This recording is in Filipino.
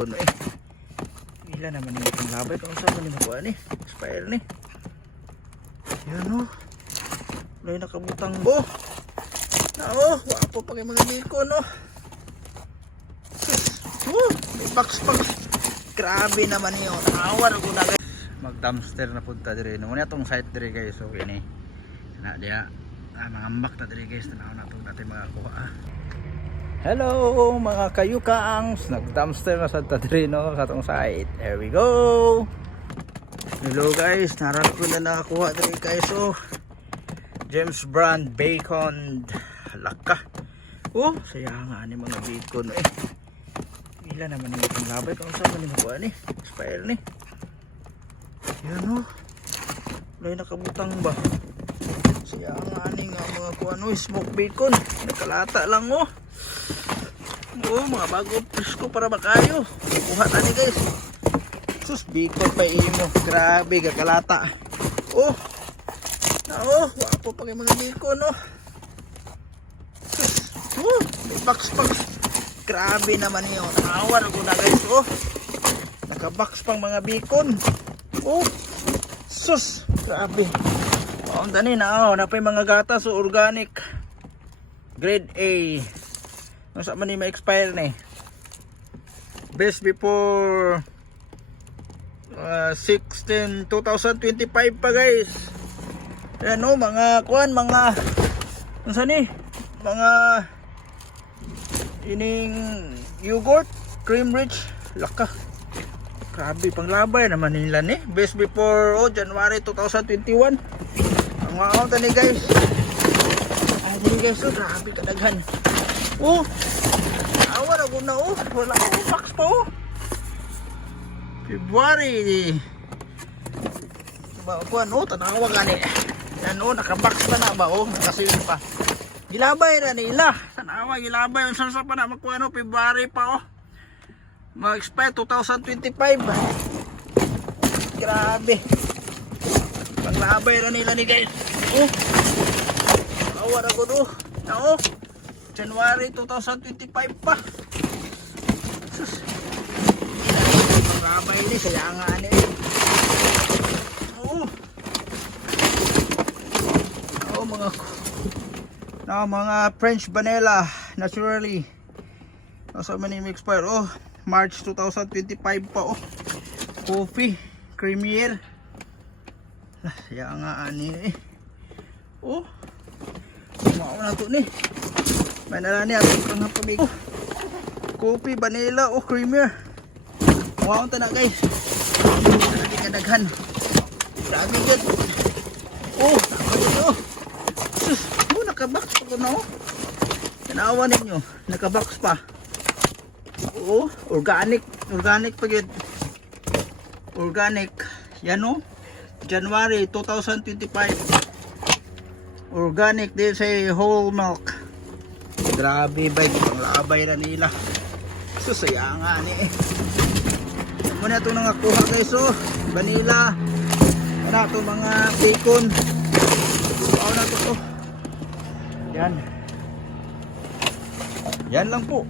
Ano eh. Ila naman yung panglabay kung saan man yung makuha ni. Expire ni. Yan o. Wala yung nakabutang bo. Wapo pa kayo mga biko no. May box. Grabe naman yun. Awan ako na guys. Mag dumpster na punta dire. Nung itong site dire guys. So ini. Na dia. Mga mbak na dire guys. Tanaw na itong natin mga kuha. Hello mga kayukangs. Nag dumpster na sa Tadrino sa itong site. There we go. Hello guys. Narat ko na nakakuha dire guys. So James Brand Bacon Laka. Saya nga ni mga bacon eh. Ila naman yung panglabay kung saan man yung makuha ni. Expire ni. Yan o. Wala yung nakabutang ba. Saya nga ni nga mga kuha no. Smoke bacon. Nakalata lang o. Mga bago presko para makayo. Kuha na ni guys. Sus bacon pa mo. Grabe kakalata. Wapo pa kayo mga bacon no. Box. Grabe naman yun. Awan ako na guys. Nakabox pang mga bacon. Sus. Grabe. Ang dani na. Napay mga gatas. Organic. Grade A. Ano sa man yung ma-expire na eh. Best before 2025 pa guys. Yan o. Mga kuhan. Mga ano saan eh. Mga ining yogurt, cream rich, laka. Grabe panglabay naman nila ni. Best before January 2021. Ang wow tani guys. Ay guys, grabe kadaghan. Awa na guna wala ko box pa February. Ba kuan tanawa gani. Yan naka-box pa na ba nakasil pa. Gilabay na nila. Tanawa gilabay ang sansa pa na magkuha February pa mag-expire 2025. Grabe. Panglabay na nila ni guys. Awa na ko January 2025 pa. Sus. Panglabay ni saya nga ni. Mga French vanilla naturally. Nasa man yung expire March 2025 pa coffee creamier. Saya nga ani mao na to ni. May nalani ato kang pamig. Coffee vanilla creamier. Wow ta na guys. Dali ka daghan. Grabe gid. Sus, nakabox ko na Tanawa ninyo, nakabox pa. Organic pa yun. Organic. Yan January 2025. Organic din sa whole milk. Grabe ba yung panglabay na nila. Susaya nga ni muna itong nangakuha guys vanilla. Wala itong mga bacon. Na to. Yan lang po.